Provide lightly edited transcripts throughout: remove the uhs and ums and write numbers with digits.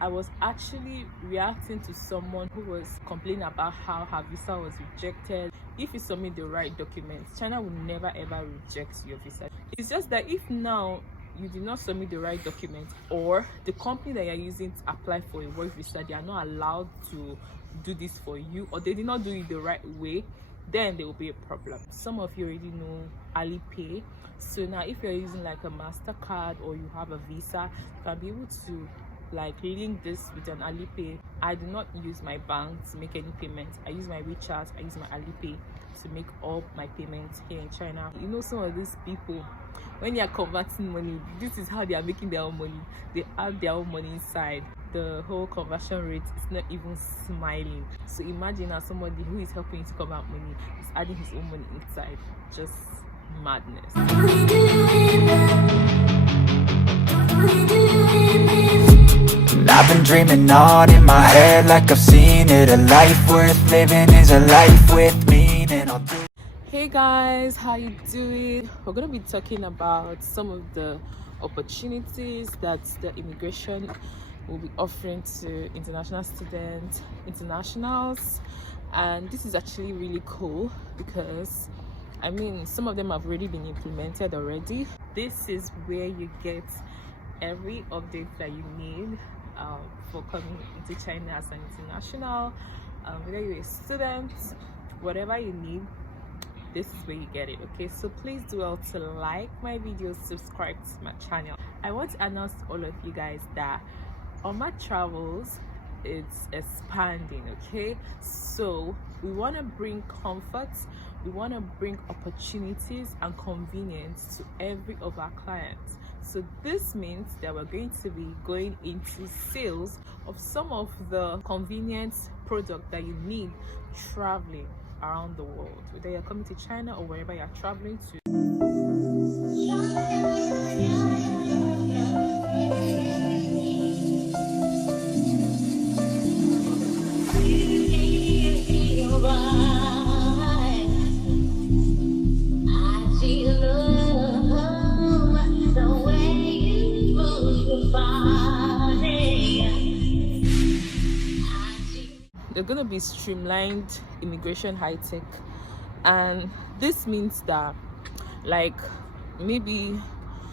I was actually reacting to someone who was complaining about how her visa was rejected. If you submit the right documents, China will never ever reject your visa. It's just that if now you did not submit the right documents, or the company that you're using to apply for a work visa, they are not allowed to do this for you, or they did not do it the right way, then there will be a problem. Some of you already know Alipay. So now if you're using like a MasterCard or you have a visa, you can be able to like link this with an Alipay. I do not use my bank to make any payments. I use my WeChat, I use my Alipay to make all my payments here in China. You know, some of these people, when they are converting money, this is how they are making their own money. They have their own money inside. The whole conversion rate is not even smiling. So imagine as somebody who is helping you to convert money is adding his own money inside. Just madness. I've been dreaming on in my head like I've seen it. A life worth living is a life with meaning. I'll do. Hey guys, how you doing? We're going to be talking about some of the opportunities that the immigration will be offering to international students, internationals. And this is actually really cool because I mean, some of them have already been implemented already. This is where you get every update that you need for coming into China as an international. Whether you're a student, whatever you need, this is where you get it. Okay, so please do well to like my videos, subscribe to my channel. I want to announce to all of you guys that on my travels, it's expanding. Okay, so we want to bring comfort, we want to bring opportunities and convenience to every of our clients. So this means that we're going to be going into sales of some of the convenient products that you need traveling around the world, whether you're coming to China or wherever you're traveling to. They're going to be streamlined immigration high tech, and this means that like maybe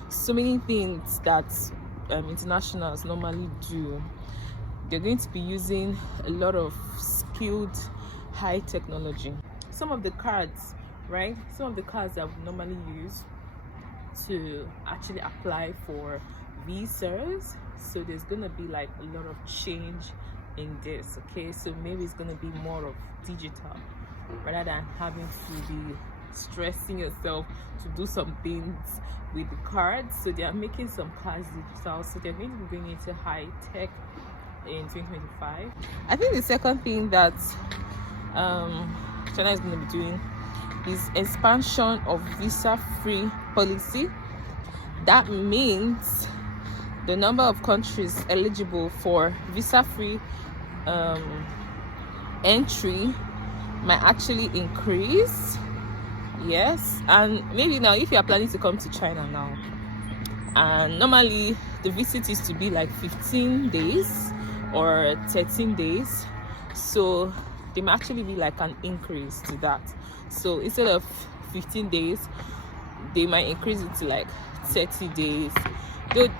so many things that internationals normally do, they're going to be using a lot of skilled high technology. Some of the cards, right, some of the cards that we normally use to actually apply for visas, so there's gonna be like a lot of change in this. Okay, so maybe it's gonna be more of digital rather than having to be stressing yourself to do some things with the cards. So they are making some cards digital, so they're going to be bringing into high tech in 2025. I think the second thing that China is going to be doing is expansion of visa-free policy. That means the number of countries eligible for visa-free entry might actually increase. Yes, and maybe now if you are planning to come to China now, and normally the visit is to be like 15 days or 13 days, so there might actually be like an increase to that. So instead of 15 days, they might increase it to like 30 days.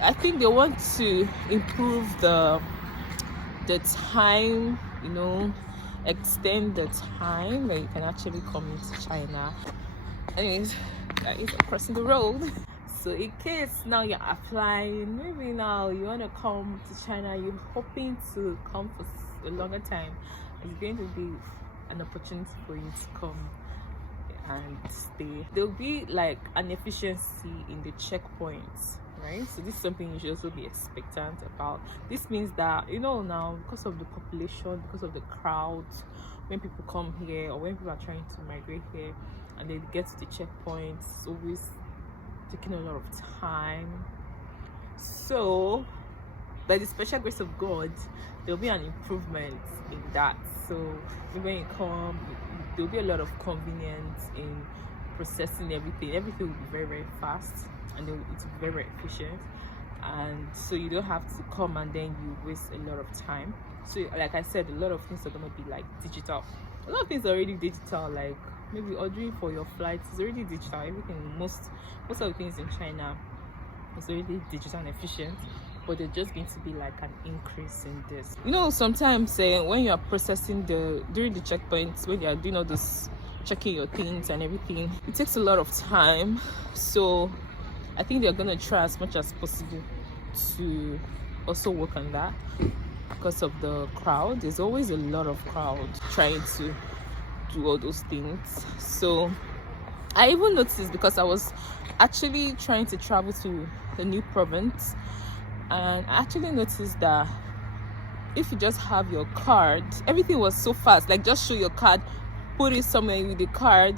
I think they want to improve the time, you know, extend the time that you can actually come into China. Anyways, guys, I'm crossing the road. So in case now you're applying, maybe now you want to come to China, you're hoping to come for a longer time, it's going to be an opportunity for you to come and stay. There'll be like an efficiency in the checkpoints, right? So this is something you should also be expectant about. This means that, you know, now because of the population, because of the crowds, when people come here or when people are trying to migrate here and they get to the checkpoints, it's always taking a lot of time. So by the special grace of God, there'll be an improvement in that. So when you come, there'll be a lot of convenience in processing everything. Everything will be very, very fast, and it will be very, very efficient. and so you don't have to come and then you waste a lot of time. So like I said, a lot of things are gonna be like digital. A lot of things are already digital, like maybe ordering for your flights is already digital. Everything, most of the things in China is already digital and efficient, but there's just going to be like an increase in this. You know, sometimes when you are processing during the checkpoints, when you are doing all this checking your things and everything, it takes a lot of time. So I think they're gonna try as much as possible to also work on that because of the crowd. There's always a lot of crowd trying to do all those things. So I even noticed, because I was actually trying to travel to the new province, and I actually noticed that if you just have your card, everything was so fast. Like, just show your card, put it somewhere with the card,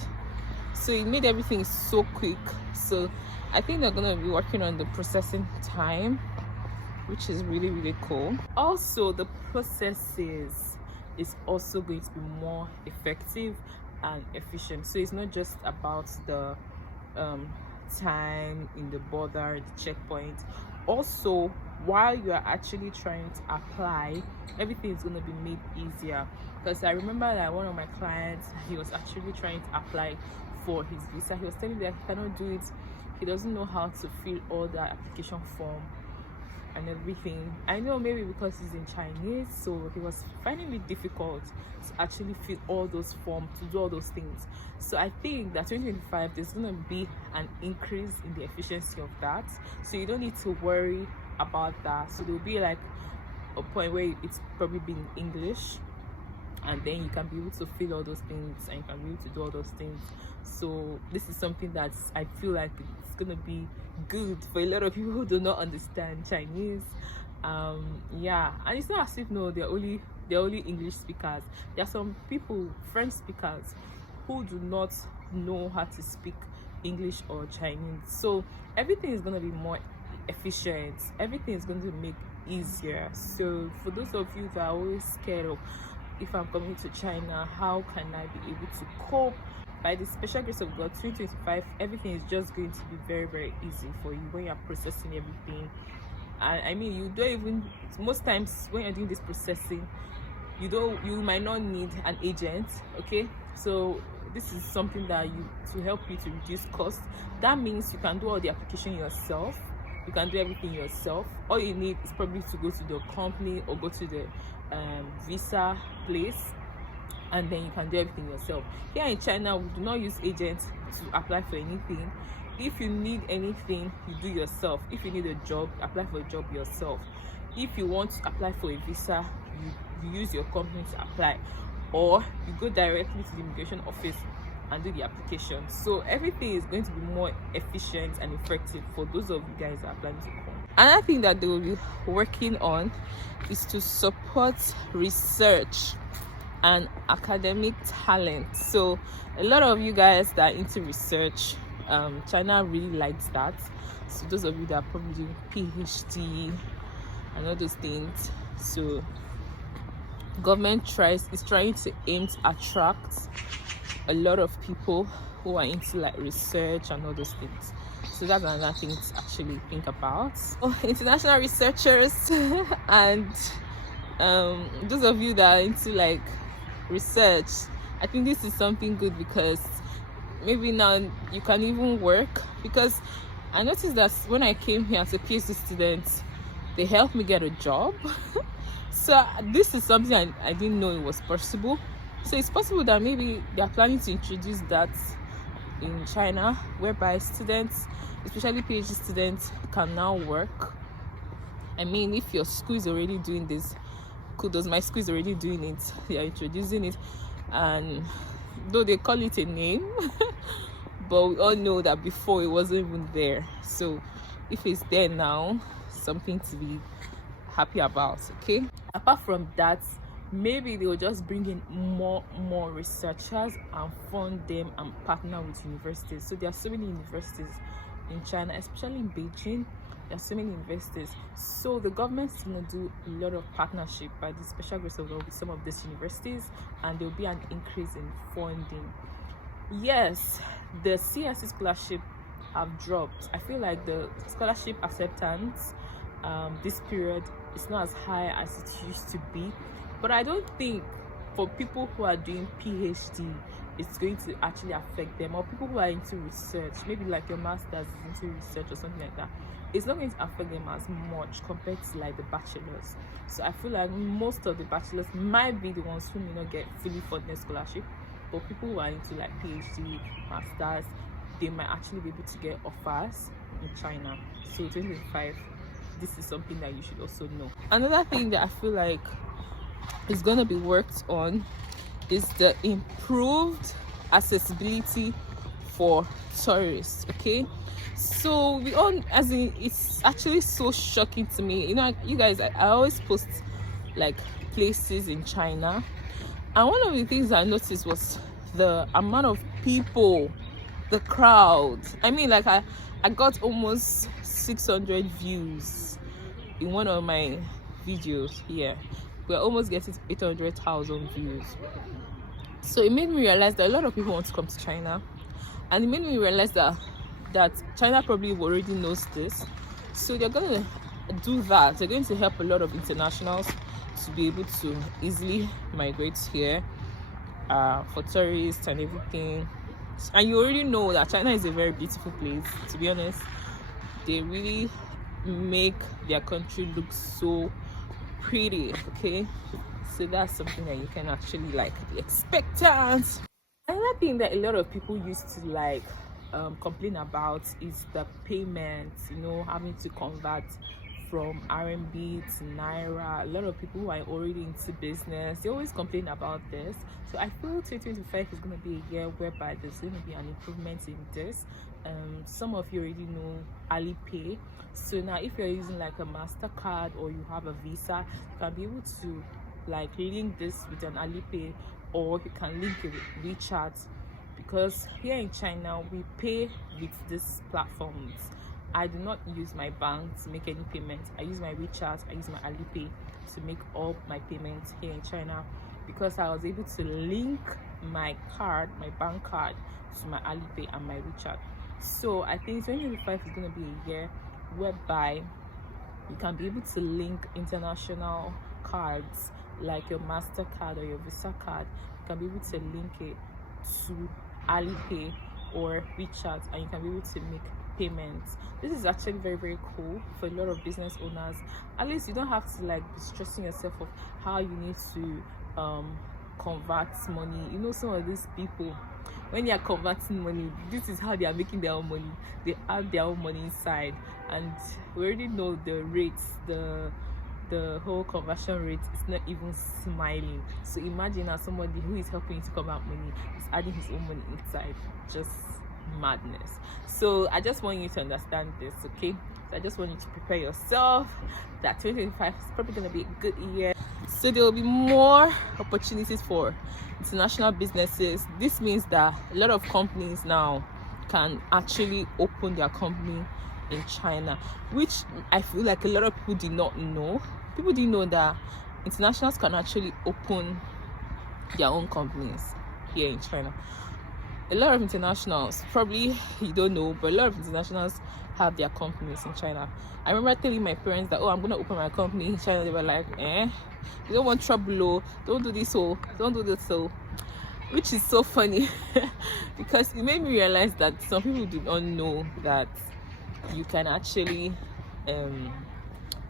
so it made everything so quick. So I think they're gonna be working on the processing time, which is really, really cool. Also, the processes is also going to be more effective and efficient. So it's not just about the time in the border, the checkpoint. Also, while you are actually trying to apply, everything is going to be made easier. Because I remember that one of my clients, he was actually trying to apply for his visa. He was telling me that he cannot do it. He doesn't know how to fill all the application form and everything. I know, maybe because he's in Chinese, so he was finding it difficult to actually fill all those forms, to do all those things. So I think that 2025 there's going to be an increase in the efficiency of that, so you don't need to worry about that. So there'll be like a point where it's probably been English, and then you can be able to fill all those things and you can be able to do all those things. So this is something that I feel like it's gonna be good for a lot of people who do not understand Chinese. Yeah, and it's not as if no, they're only English speakers. There are some people, French speakers, who do not know how to speak English or Chinese. So everything is gonna be more efficient, everything is going to make easier. So for those of you that are always scared of, if I'm coming to China, how can I be able to cope? By the special grace of God, 2025, everything is just going to be very, very easy for you when you're processing everything. And I mean, you don't even, most times when you're doing this processing, you might not need an agent. Okay, so this is something that to help you to reduce costs. That means you can do all the application yourself, you can do everything yourself. All you need is probably to go to the company or go to the visa place, and then you can do everything yourself. Here in China, we do not use agents to apply for anything. If you need anything, you do yourself. If you need a job, apply for a job yourself. If you want to apply for a visa, you use your company to apply, or you go directly to the immigration office and do the application. So everything is going to be more efficient and effective for those of you guys that are planning to come. Another thing that they will be working on is to support research and academic talent. So a lot of you guys that are into research, China really likes that. So those of you that are probably doing PhD and all those things, so government is trying to aim to attract a lot of people who are into like research and all those things. So that's another thing to actually think about. International researchers and those of you that are into like research, I think this is something good, because maybe now you can even work. Because I noticed that when I came here as a PhD student, they helped me get a job. So this is something I didn't know it was possible. So it's possible that maybe they are planning to introduce that in China, whereby students, especially PhD students, can now work. I mean, if your school is already doing this, kudos, my school is already doing it. They are introducing it, and though they call it a name, but we all know that before it wasn't even there. So if it's there now, something to be happy about. Okay, apart from that, maybe they will just bring in more researchers and fund them and partner with universities. So there are so many universities in China, especially in Beijing. There are so many universities, so the government's going to do a lot of partnership by the special grace of God with some of these universities, and there will be an increase in funding. Yes, the CSC scholarship have dropped. I feel like the scholarship acceptance this period it's not as high as it used to be, but I don't think for people who are doing PhD it's going to actually affect them, or people who are into research, maybe like your master's is into research or something like that. It's not going to affect them as much compared to like the bachelors. So I feel like most of the bachelors might be the ones who may not get fully funded scholarship, but people who are into like PhD, masters, they might actually be able to get offers in China. So 2025, this is something that you should also know. Another thing that I feel like is going to be worked on is the improved accessibility for tourists. Okay, so we all, as in, it's actually so shocking to me, you know, you guys, I always post like places in China, and one of the things I noticed was the amount of people, the crowd. I mean, like I got almost 600 views in one of my videos here. We're almost getting 800,000 views. So it made me realize that a lot of people want to come to China, and it made me realize that China probably already knows this, so they're going to do that. They're going to help a lot of internationals to be able to easily migrate here for tourists and everything. And you already know that China is a very beautiful place, to be honest. They really make their country look so pretty. Okay, so that's something that you can actually like be expectant. Another thing that a lot of people used to like complain about is the payments, you know, having to convert from RMB to Naira. A lot of people who are already into business, they always complain about this. So I feel 2025 is going to be a year whereby there's going to be an improvement in this. Some of you already know Alipay. So now if you're using like a MasterCard or you have a Visa, you can be able to like link this with an Alipay, or you can link it with WeChat, because here in China we pay with these platforms. I do not use my bank to make any payments. I use my WeChat, I use my Alipay to make all my payments here in China, because I was able to link my card, my bank card, to my Alipay and my WeChat. So I think 2025 is going to be a year whereby you can be able to link international cards like your MasterCard or your Visa card. You can be able to link it to Alipay or WeChat, and you can be able to make payments. This is actually very, very cool for a lot of business owners. At least you don't have to like be stressing yourself of how you need to convert money. You know, some of these people, when they are converting money, this is how they are making their own money. They have their own money inside, and we already know the rates, the whole conversion rate is not even smiling. So imagine as somebody who is helping you to convert money is adding his own money inside. Just madness. So I just want you to understand this, okay? So I just want you to prepare yourself that 2025 is probably going to be a good year. So there will be more opportunities for international businesses. This means that a lot of companies now can actually open their company in China, which I feel like a lot of people did not know. People didn't know that internationals can actually open their own companies here in China. A lot of internationals, probably you don't know, but a lot of internationals have their companies in China. I remember telling my parents that, oh, I'm going to open my company in China. They were like, you don't want trouble, oh, don't do this, oh, don't do this, so, which is so funny because it made me realize that some people do not know that you can actually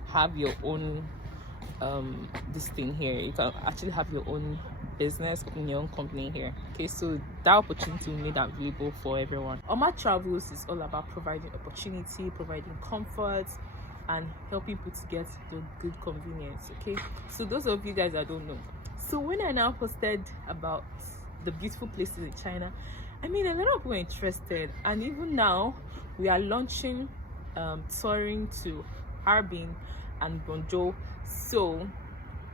have your own this thing here. You can actually have your own business, open your own company here. Okay, so that opportunity we made available for everyone. Oma Travels is all about providing opportunity, providing comfort, and helping people to get the good convenience. Okay, so those of you guys that don't know, so when I now posted about the beautiful places in China, I mean, a lot of people were interested, and even now we are launching touring to Harbin and Guangzhou. So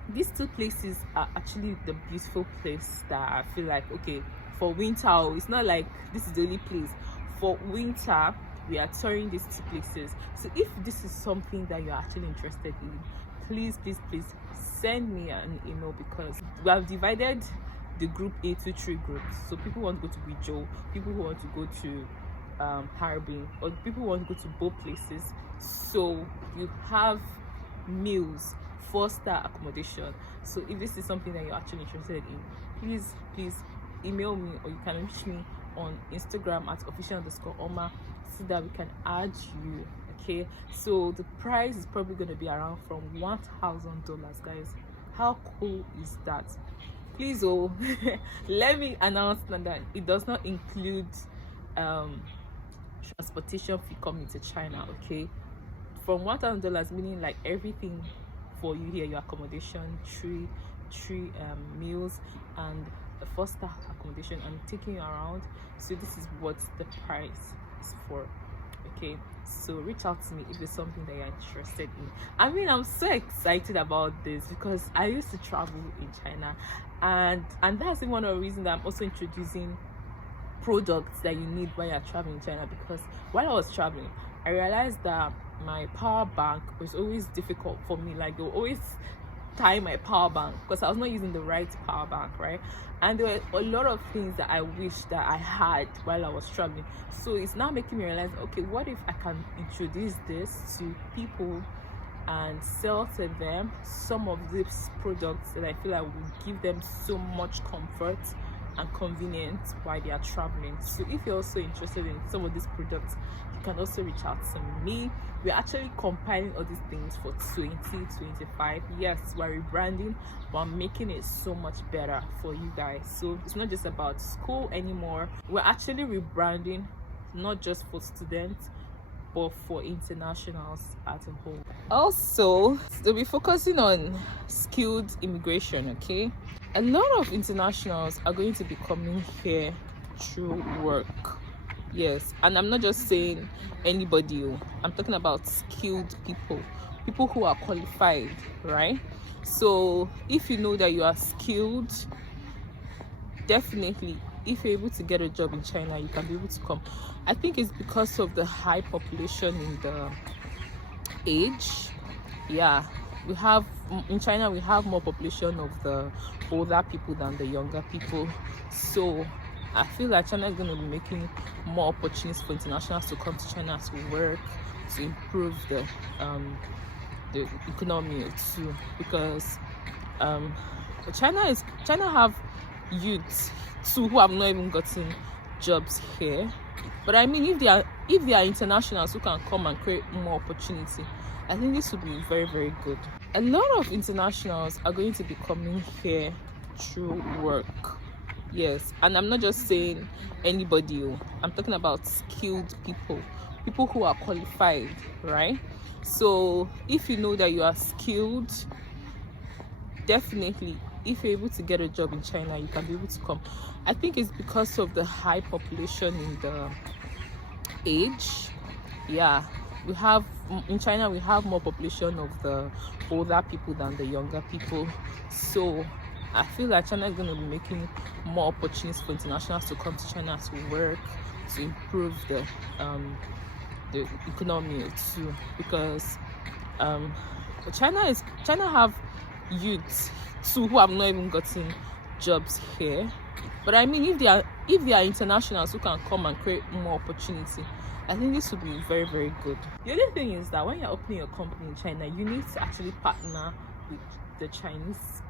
these two places are actually the beautiful place that I feel like, okay, for winter, it's not like this is the only place. For winter, we are touring these two places. So if this is something that you're actually interested in, please send me an email, because we have divided the group into 3 groups. So people want to go to Guizhou, people who want to go to Harbin, or people want to go to both places, so you have meals, 4-star accommodation. So if this is something that you're actually interested in, please email me, or you can reach me on Instagram at official_oma, so that we can add you. Okay, so the price is probably going to be around from $1,000, guys. How cool is that? Please, let me announce that it does not include transportation fee coming to China. Okay, from $1,000, meaning like everything for you here, your accommodation, three meals, and a 4-star accommodation, and taking you around. So this is what the price is for. Okay, so reach out to me if it's something that you're interested in. I mean, I'm so excited about this because I used to travel in China, and that's one of the reasons that I'm also introducing products that you need while you're traveling in China. Because while I was traveling, I realized that my power bank was always difficult for me. Like, they will always tie my power bank because I was not using the right power bank, right? And there were a lot of things that I wish that I had while I was traveling. So it's now making me realize, okay, what if I can introduce this to people and sell to them some of these products that I feel like will give them so much comfort and convenience while they are traveling. So if you're also interested in some of these products, you can also reach out to me. We're actually compiling all these things for 2025. Yes, we're rebranding, we're making it so much better for you guys. So it's not just about school anymore. We're actually rebranding, not just for students, but for internationals as a whole. Also, they'll be focusing on skilled immigration. Okay, a lot of internationals are going to be coming here through work. Yes, and I'm not just saying anybody. I'm talking about skilled people who are qualified, right? So if you know that you are skilled, definitely, if you're able to get a job in China, you can be able to come. I think it's because of the high population in the age. Yeah, we have in China, we have more population of the older people than the younger people. So I feel like China is going to be making more opportunities for internationals to come to China to work, to improve the economy too. Because China have youths too who have not even gotten jobs here. But I mean, if they are internationals who can come and create more opportunity, I think this would be very, very good. A lot of internationals are going to be coming here through work. Yes, and I'm not just saying anybody. I'm talking about skilled people who are qualified, right? So if you know that you are skilled, definitely, if you're able to get a job in China, you can be able to come. I think it's because of the high population in the age. Yeah, we have in China, we have more population of the older people than the younger people. So I feel like China is going to be making more opportunities for internationals to come to China to work, to improve the economy too. Because China have youths too who have not even gotten jobs here. But I mean, if they are internationals who can come and create more opportunity, I think this would be very, very good. The only thing is that when you're opening your company in China, you need to actually partner with the Chinese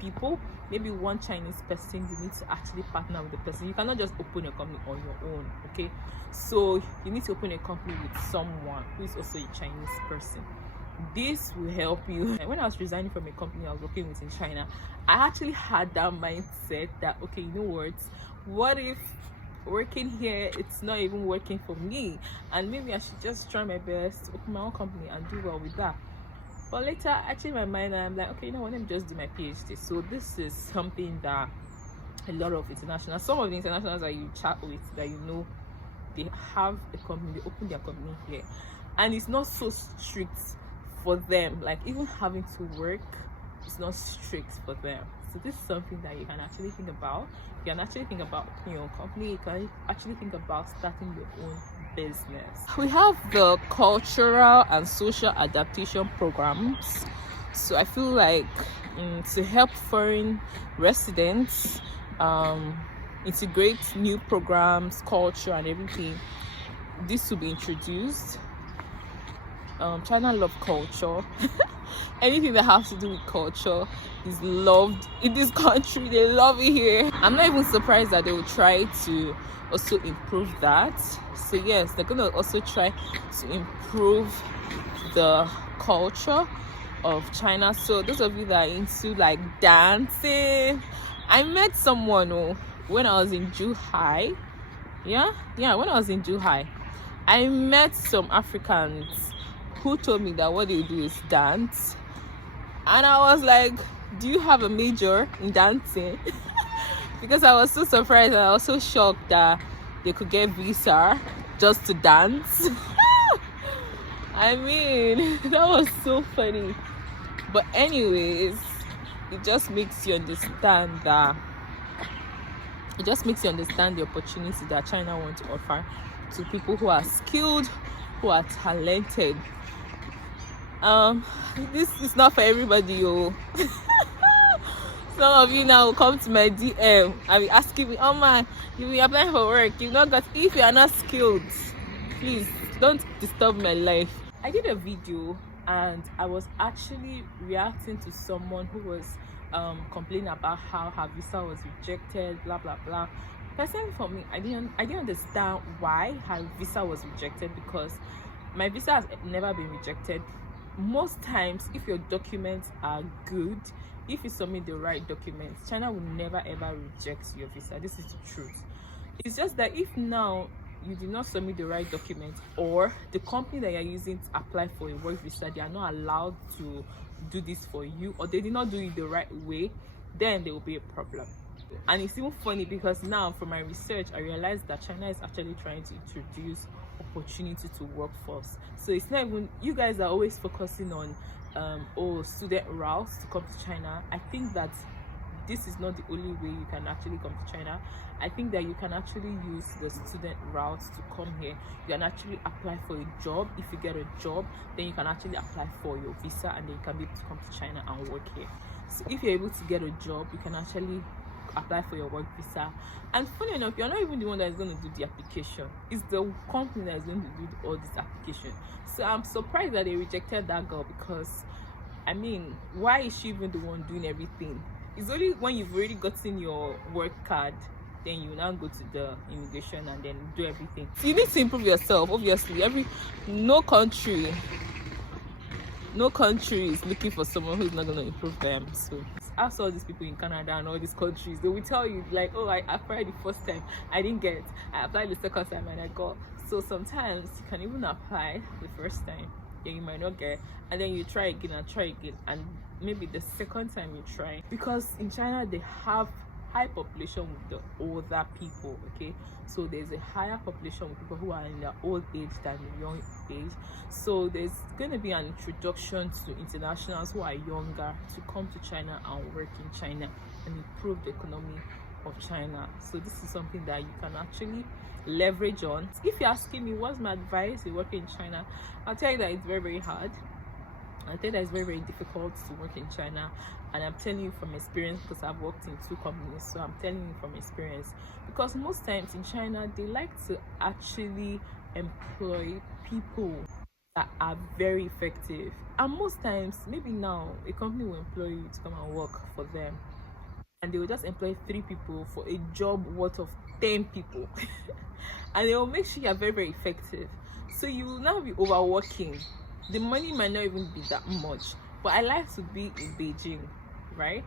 people. Maybe one Chinese person, you need to actually partner with the person. You cannot just open your company on your own. Okay, so you need to open a company with someone who is also a Chinese person. This will help you. When I was resigning from a company I was working with in China, I actually had that mindset that, okay, you know what if working here, it's not even working for me, and maybe I should just try my best to open my own company and do well with that. But later I changed my mind and I'm like, okay, you know what, let me just do my PhD. So this is something that a lot of internationals, some of the internationals that you chat with, that you know, they have a company, they open their company here, and it's not so strict for them. Like, even having to work is not strict for them. So this is something that you can actually think about. You can actually think about opening your own company. You can actually think about starting your own business. We have the cultural and social adaptation programs. So I feel like to help foreign residents integrate new programs, culture and everything this will be introduced. China love culture. Anything that has to do with culture is loved in this country. They love it here. I'm not even surprised that they will try to also improve that. So yes, they're gonna also try to improve the culture of China. So those of you that are into like dancing, I met someone when I was in Zhuhai. When I was in Zhuhai, I met some Africans who told me that what they do is dance, and I was like, do you have a major in dancing? Because I was so surprised and I was so shocked that they could get visa just to dance. I mean, that was so funny. But anyways, it just makes you understand the opportunity that China wants to offer to people who are skilled, who are talented. This is not for everybody, Some of you now will come to my DM and be asking me, oh man, you be applying for work, you know that if you are not skilled, please don't disturb my life. I did a video and I was actually reacting to someone who was complaining about how her visa was rejected, blah blah blah. Personally, for me, I didn't understand why her visa was rejected, because my visa has never been rejected. Most times, if your documents are good, if you submit the right documents, China will never ever reject your visa. This is the truth. It's just that if now you did not submit the right documents, or the company that you're using to apply for a work visa, they are not allowed to do this for you, or they did not do it the right way, then there will be a problem. And it's even funny because now from my research I realized that China is actually trying to introduce opportunity to workforce. So it's not even, you guys are always focusing on student routes to come to China. I think that this is not the only way you can actually come to China. I think that you can actually use the student routes to come here. You can actually apply for a job. If you get a job, then you can actually apply for your visa, and then you can be able to come to China and work here. So if you're able to get a job, you can actually apply for your work visa. And funny enough, you're not even the one that is going to do the application. It's the company that is going to do all this application. So I'm surprised that they rejected that girl, because I mean, why is she even the one doing everything? It's only when you've already gotten your work card, then you now go to the immigration and then do everything. So you need to improve yourself. Obviously, no country is looking for someone who's not going to improve them. So ask all these people in Canada and all these countries, they will tell you like, oh, I applied the first time, I didn't get, I applied the second time and I got. So sometimes you can even apply the first time, then you might not get, and then you try again, and maybe the second time you try, because in China they have high population with the older people. Okay, so there's a higher population with people who are in their old age than the young age. So there's going to be an introduction to internationals who are younger to come to China and work in China and improve the economy of China. So this is something that you can actually leverage on. If you're asking me what's my advice to work in China, I'll tell you that it's very, very hard. I think that it's very, very difficult to work in China, and I'm telling you from experience, because I've worked in 2 companies. So I'm telling you from experience, because most times in China they like to actually employ people that are very effective, and most times, maybe now a company will employ you to come and work for them, and they will just employ 3 people for a job worth of 10 people. And they will make sure you're very, very effective, so you will now be overworking. The money might not even be that much, but I like to be in Beijing, right?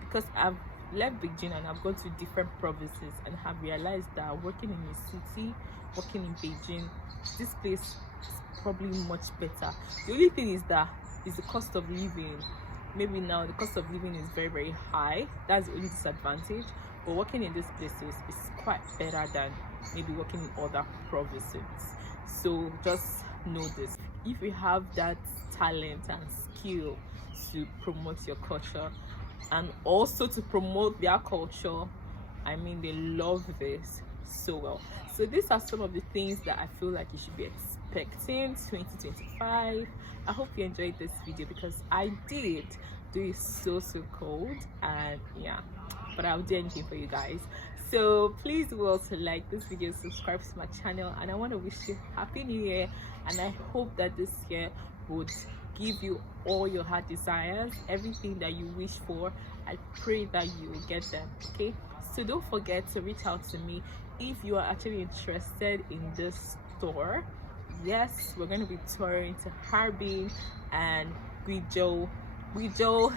Because I've left Beijing and I've gone to different provinces and have realized that working in a city, working in Beijing, this place is probably much better. The only thing is that is the cost of living. Maybe now the cost of living is very, very high. That's the only disadvantage. But working in these places is quite better than maybe working in other provinces. So just know this. If you have that talent and skill to promote your culture and also to promote their culture, I mean, they love this so well. So these are some of the things that I feel like you should be expecting 2025. I hope you enjoyed this video, because I did, do it so cold, and yeah, but I'll do anything for you guys. So please do also like this video, subscribe to my channel, and I want to wish you happy new year, and I hope that this year would give you all your heart desires, everything that you wish for. I pray that you will get them. Okay, so don't forget to reach out to me if you are actually interested in this store. Yes, we're going to be touring to Harbin and Guizhou, GuijuiJhou,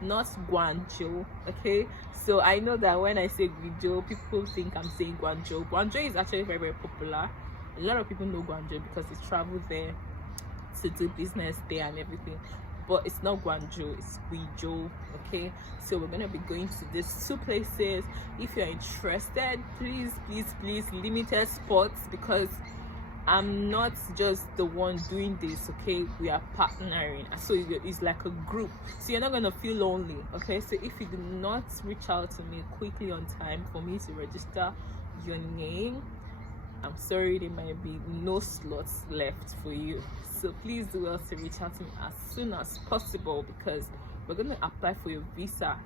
not Guangzhou. Okay, so I know that when I say Guizhou, people think I'm saying Guangzhou. Guangzhou is actually very, very popular. A lot of people know Guangzhou because they travel there to do business there and everything, but it's not Guangzhou, it's Guizhou. Okay, so we're gonna be going to these two places. If you're interested, please limited spots, because I'm not just the one doing this. Okay, we are partnering, so it's like a group, so you're not gonna feel lonely. Okay, so if you do not reach out to me quickly on time for me to register your name, I'm sorry, there might be no slots left for you. So please do well to reach out to me as soon as possible, because we're going to apply for your visa.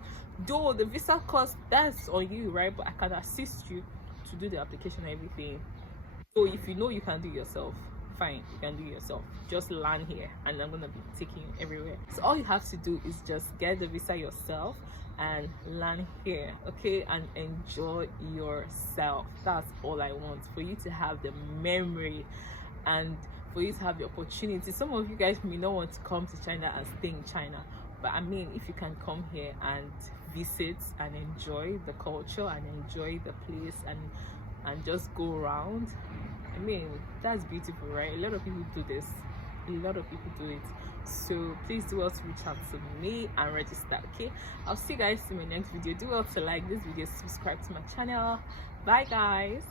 Though the visa cost, that's on you, right? But I can assist you to do the application and everything. So if you know you can do it yourself, fine, you can do it yourself. Just land here and I'm going to be taking you everywhere. So all you have to do is just get the visa yourself and land here, okay, and enjoy yourself. That's all I want, for you to have the memory and for you to have the opportunity. Some of you guys may not want to come to China and stay in China, but I mean, if you can come here and visit and enjoy the culture and enjoy the place and just go around, I mean, that's beautiful, right? A lot of people do this, a lot of people do it. So please do also reach out to me and register. Okay, I'll see you guys in my next video. Do also like this video, subscribe to my channel. Bye guys.